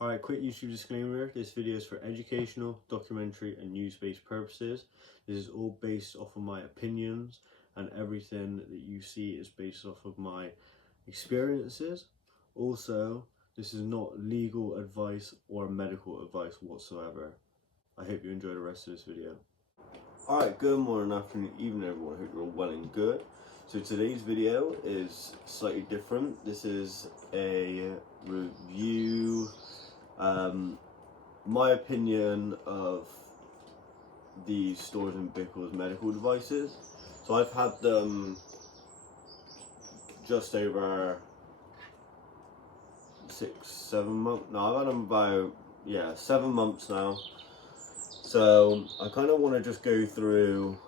Alright, quick YouTube disclaimer. This video is for educational, documentary and news-based purposes. This is all based off of my opinions, and everything that you see is based off of my experiences. Also, this is not legal advice or medical advice whatsoever. I hope you enjoy the rest of this video. Alright, good morning, afternoon, evening everyone. I hope you're all well and good. So today's video is slightly different. This is a review, my opinion of the Storz and Bickel's medical devices. So I've had them just over 6-7 months. No, I've had them about 7 months now. So I kind of want to just go through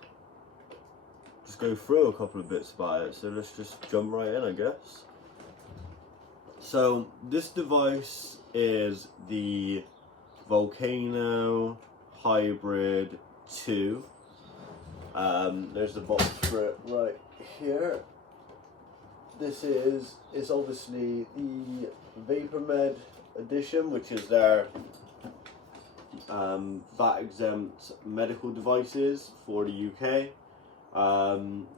a couple of bits about it. So let's just jump right in, I guess. So this device is the Volcano Hybrid 2. There's the box for it right here. It's obviously the Vapormed edition, which is their VAT exempt medical devices for the UK.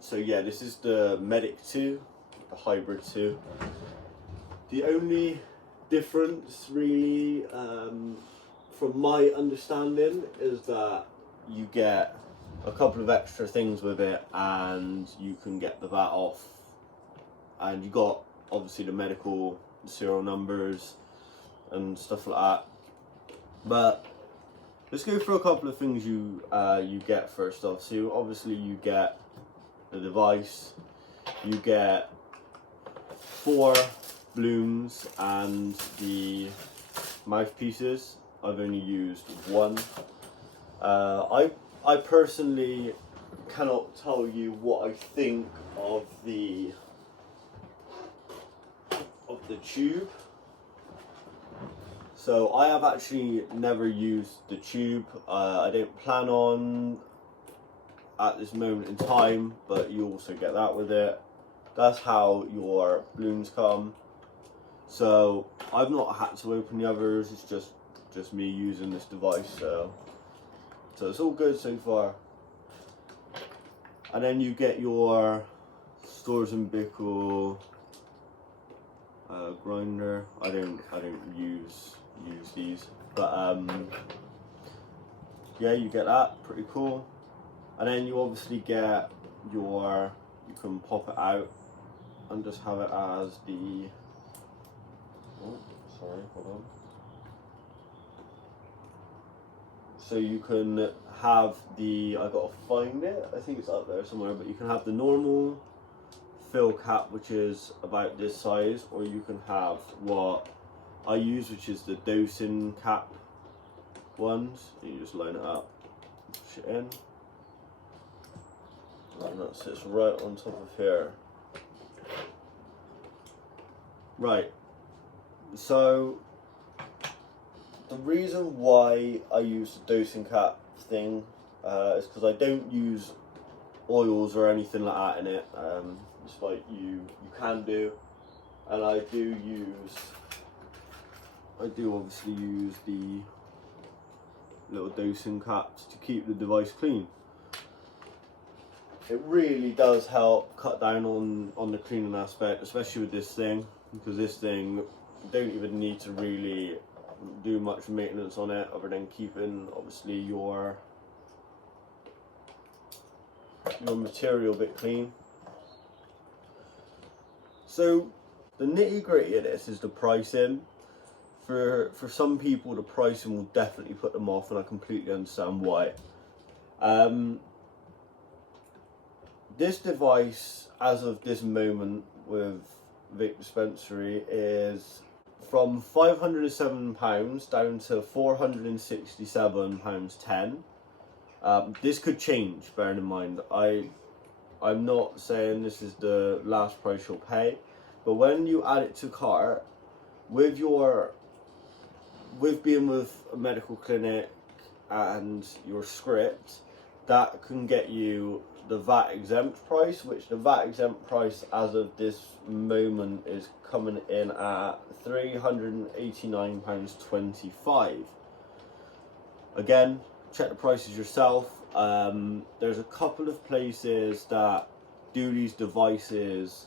So yeah, this is the Medic 2, the Hybrid 2. The only difference really, from my understanding, is that you get a couple of extra things with it, and you can get the VAT off, and you got obviously the medical serial numbers and stuff like that. But let's go through a couple of things you get first off. So obviously you get the device, you get 4 balloons and the mouthpieces. I've only used one. I personally cannot tell you what I think of the tube. So I have actually never used the tube. I don't plan on at this moment in time, but you also get that with it. That's how your balloons come. So I've not had to open the others. It's just me using this device. So it's all good so far. And then you get your Storz and Bickel grinder. I don't use these, but yeah, you get that, pretty cool. And then you obviously get you can pop it out and just have it as the, oh sorry, hold on. So you can have the, I gotta find it, I think it's up there somewhere, but you can have the normal fill cap, which is about this size, or you can have what I use, which is the dosing cap ones. You just line it up, push it in, and that sits right on top of here. Right, so the reason why I use the dosing cap thing is because I don't use oils or anything like that in it. Despite you can do, and I do obviously use the little dosing caps to keep the device clean. It really does help cut down on the cleaning aspect, especially with this thing, because this thing, you don't even need to really do much maintenance on it other than keeping obviously your material a bit clean. So the nitty gritty of this is the pricing. For some people, the pricing will definitely put them off, and I completely understand why. This device, as of this moment with VapeDispensary, is from £507 down to £467.10. This could change, bearing in mind, I'm not saying this is the last price you'll pay, but when you add it to cart, with being with a medical clinic and your script, that can get you the VAT exempt price, which the VAT exempt price as of this moment is coming in at £389.25. Again, check the prices yourself. There's a couple of places that do these devices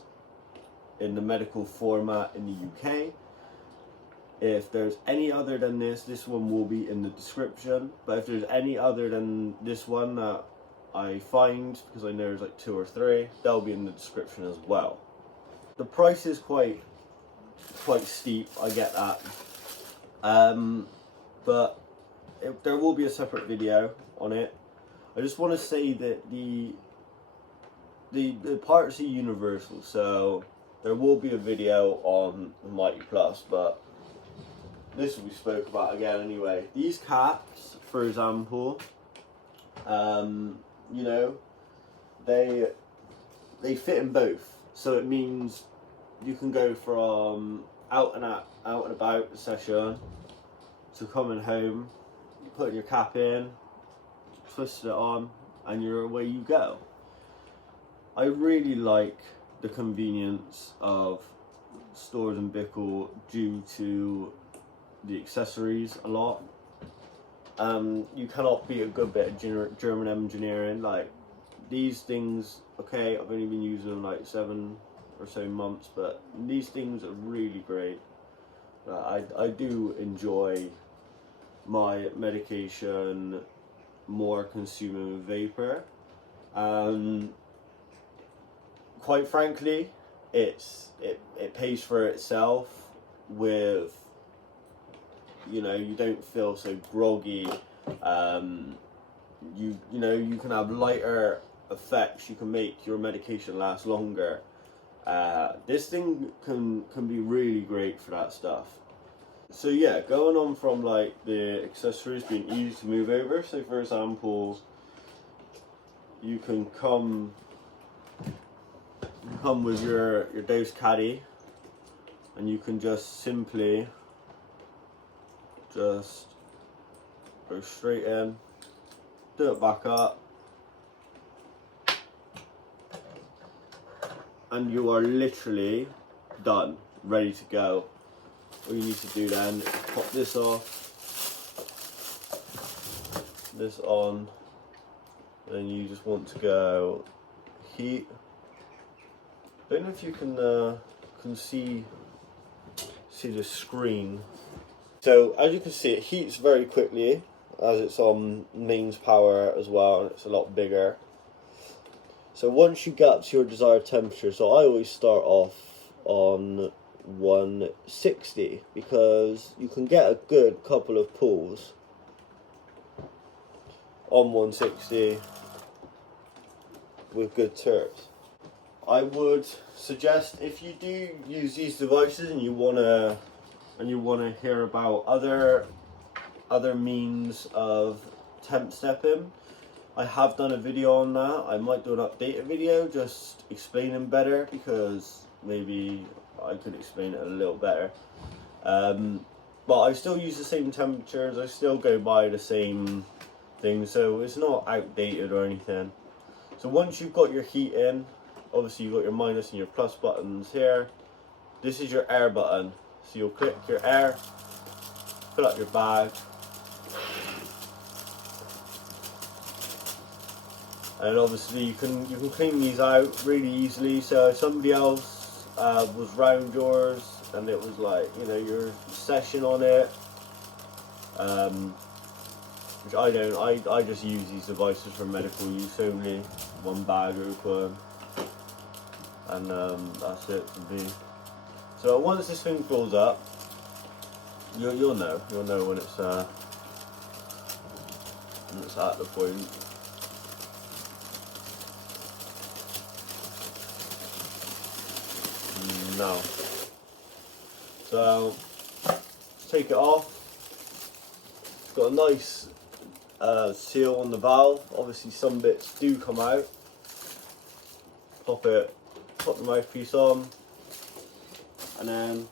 in the medical format in the UK. If there's any other than this one will be in the description. But if there's any other than this one that I find, because I know there's like 2 or 3, they'll be in the description as well. The price is quite steep, I get that. But there will be a separate video on it. I just want to say that the parts are universal, so there will be a video on the Mighty Plus, but this we spoke about again anyway. These caps, for example, you know, they fit in both, so it means you can go from out and about the session to coming home, putting your cap in, twist it on, and away you go. I really like the convenience of Storz and Bickel due to the accessories a lot. You cannot beat a good bit of German engineering. Like, these things, okay, I've only been using them like 7 or so months, but these things are really great. I do enjoy my medication more consuming vapor. Quite frankly, it pays for itself with, you know, you don't feel so groggy. You know, you can have lighter effects, you can make your medication last longer. This thing can be really great for that stuff. So yeah, going on from like the accessories being easy to move over. So for example, you can come with your dose caddy, and you can just simply go straight in, do it back up, and you are literally done, ready to go. All you need to do then is pop this off, this on, and you just want to go heat. Don't know if you can see the screen. So as you can see, it heats very quickly as it's on mains power as well, and it's a lot bigger. So once you get up to your desired temperature, so I always start off on 160 because you can get a good couple of pulls on 160 with good terps. I would suggest, if you do use these devices and you wanna hear about other means of temp stepping, I have done a video on that. I might do an updated video just explaining better, because maybe I could explain it a little better. But I still use the same temperatures, I still go by the same thing, so it's not outdated or anything. So once you've got your heat in, obviously you've got your minus and your plus buttons here. This is your air button. So you'll click your air, fill up your bag, and obviously you can clean these out really easily. So if somebody else was round yours and it was like, you know, your session on it, which I don't, I just use these devices for medical use only. One bag open, and that's it for me. So once this thing fills up, you'll know when it's at the point. Now, so take it off. It's got a nice seal on the valve. Obviously some bits do come out. Pop the mouthpiece on, and then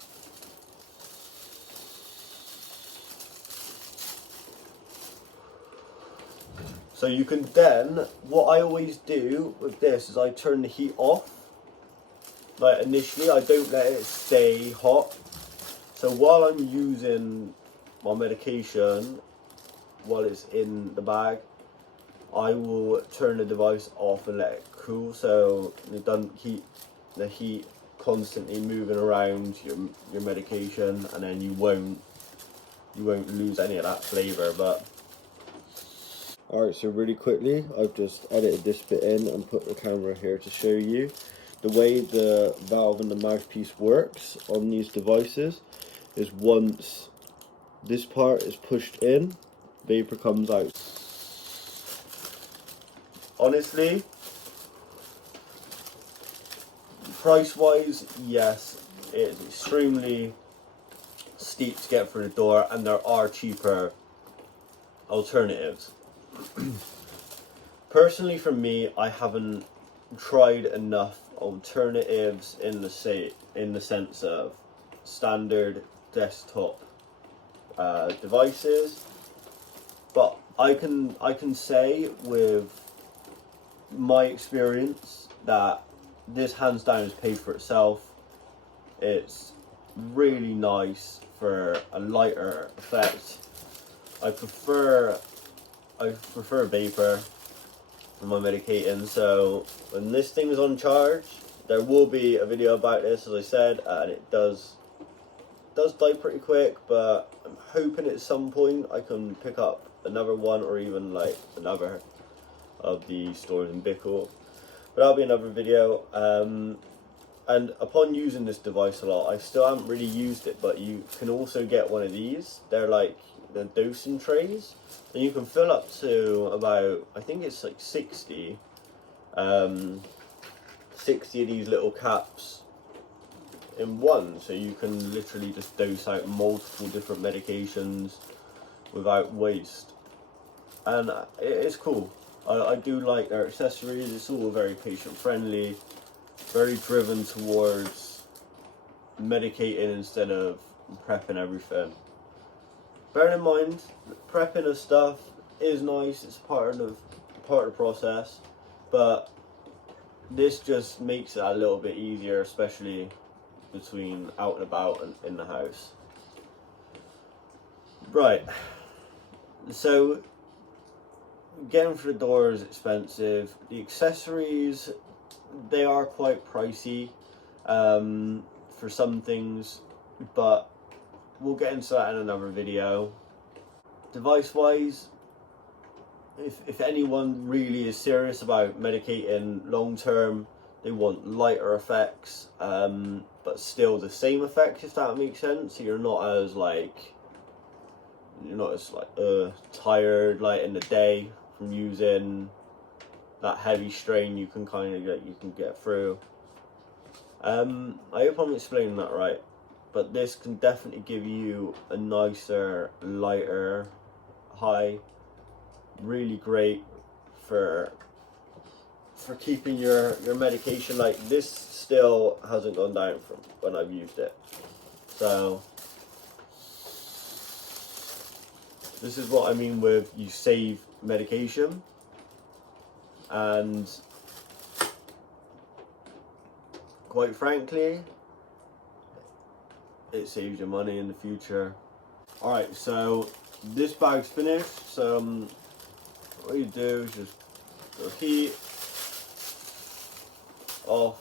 So you can then, what I always do with this is I turn the heat off. Like initially, I don't let it stay hot. So while I'm using my medication, while it's in the bag, I will turn the device off and let it cool, so it doesn't keep the heat constantly moving around your medication, and then you won't lose any of that flavour. But alright, so really quickly, I've just edited this bit in and put the camera here to show you the way the valve and the mouthpiece works on these devices. Is once this part is pushed in, vapor comes out. Honestly, price wise, yes, it's extremely steep to get through the door, and there are cheaper alternatives. Personally, for me, I haven't tried enough alternatives in the sense of standard desktop devices, but I can say with my experience that this hands down has paid for itself. It's really nice for a lighter effect. I prefer vapor for my medicating, so when this thing's on charge, there will be a video about this, as I said, and it does die pretty quick, but I'm hoping at some point I can pick up another one, or even like another of the Storz and Bickel, but that'll be another video. And upon using this device a lot, I still haven't really used it, but you can also get one of these. They're like the dosing trays, and you can fill up to about, I think it's like 60 of these little caps in one, so you can literally just dose out multiple different medications without waste, and it's cool. I do like their accessories. It's all very patient friendly, very driven towards medicating instead of prepping everything. Bear in mind, prepping of stuff is nice, it's part of the process, but this just makes it a little bit easier, especially between out and about and in the house. Right, so getting through the door is expensive. The accessories, they are quite pricey for some things, but we'll get into that in another video. Device wise, if anyone really is serious about medicating long term, they want lighter effects, but still the same effects, if that makes sense. So you're not as tired like in the day from using that heavy strain. You can get through. I hope I'm explaining that right, but this can definitely give you a nicer, lighter high. Really great for keeping your medication. Like, this still hasn't gone down from when I've used it, so this is what I mean with you save medication, and quite frankly, it saves you money in the future. Alright, so this bag's finished. So what you do is just go heat, off,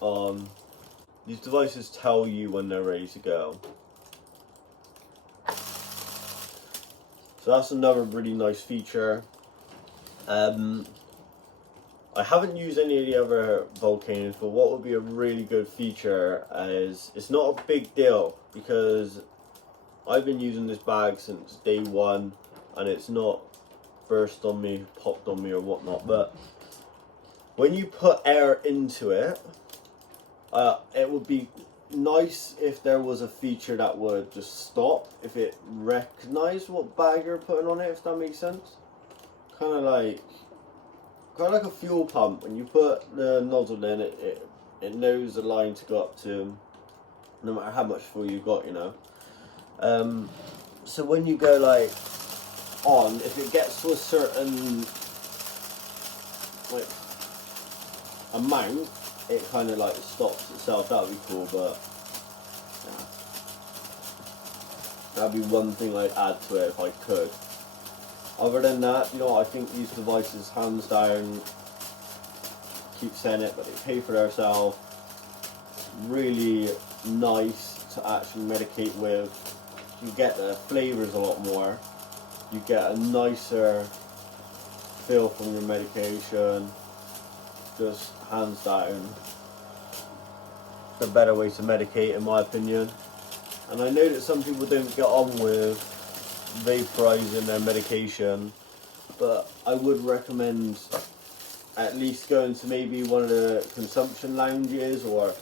on. These devices tell you when they're ready to go. So that's another really nice feature. I haven't used any of the other Volcanos, but what would be a really good feature is, it's not a big deal because I've been using this bag since day one and it's not burst on me, popped on me or whatnot, but when you put air into it, it would be nice if there was a feature that would just stop if it recognized what bag you're putting on it, if that makes sense. Kind of like a fuel pump. When you put the nozzle in, it knows the line to go up to, no matter how much fuel you got, you know. So when you go like on, if it gets to a certain like amount, it kind of like stops itself. That would be cool, but yeah. That'd be one thing I'd add to it if I could. Other than that, you know, I think these devices, hands down, keep saying it, but they pay for themselves. Really nice to actually medicate with. You get the flavors a lot more. You get a nicer feel from your medication. Just hands down the better way to medicate, in my opinion. And I know that some people don't get on with vaporizing their medication, but I would recommend at least going to maybe one of the consumption lounges, or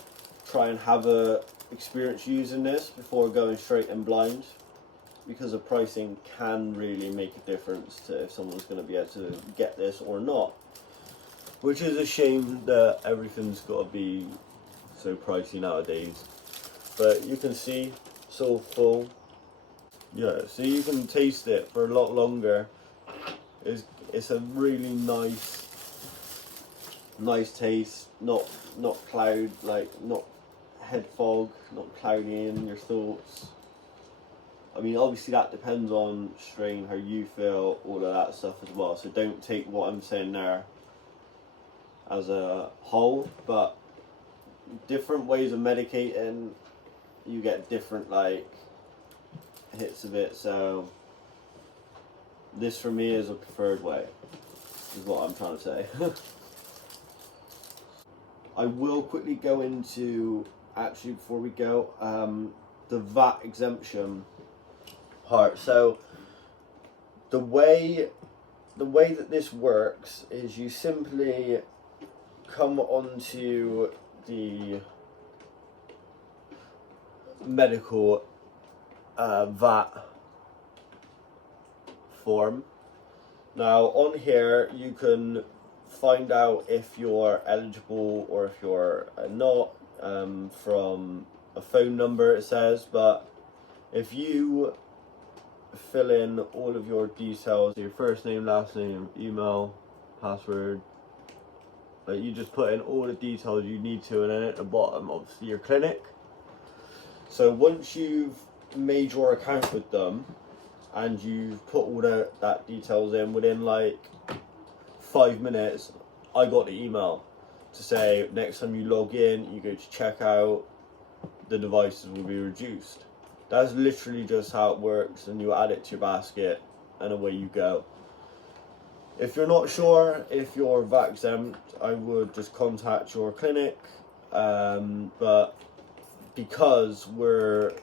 try and have a experience using this before going straight in blind, because the pricing can really make a difference to if someone's going to be able to get this or not. Which is a shame that everything's got to be so pricey nowadays. But you can see, so full. Yeah, so you can taste it for a lot longer. It's a really nice taste. Not cloud, like not head fog, not cloudy in your thoughts. I mean, obviously that depends on strain, how you feel, all of that stuff as well. So don't take what I'm saying there as a whole, but different ways of medicating, you get different like hits of it. So this for me is a preferred way, is what I'm trying to say. I will quickly go into, actually before we go, the VAT exemption part. So the way that this works is you simply come onto the medical VAT form. Now on here you can find out if you're eligible or if you're not, from a phone number it says, but if you fill in all of your details, your first name, last name, email, password, like you just put in all the details you need to, and then at the bottom obviously your clinic. So once you've made your account with them and you've put all that details in, within like 5 minutes I got the email to say next time you log in, you go to checkout, the devices will be reduced. That's literally just how it works, and you add it to your basket and away you go. If you're not sure if you're VAT exempt, I would just contact your clinic, but because we're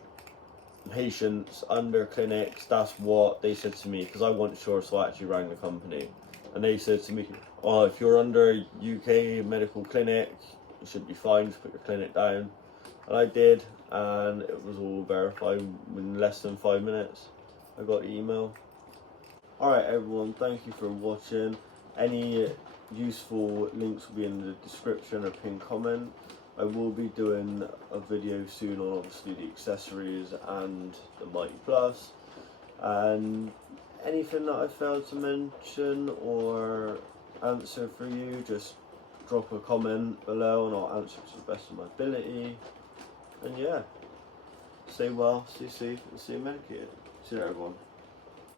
patients under clinics, that's what they said to me, because I wasn't sure, so I actually rang the company and they said to me, oh, if you're under UK medical clinic, you should be fine, just put your clinic down. And I did, and it was all verified in less than 5 minutes. I got the email. Alright everyone, thank you for watching. Any useful links will be in the description or pinned comment. I will be doing a video soon on obviously the accessories and the Mighty Plus. And anything that I failed to mention or answer for you, just drop a comment below and I'll answer to the best of my ability. And yeah, stay well, stay safe, and stay medicated. See you everyone.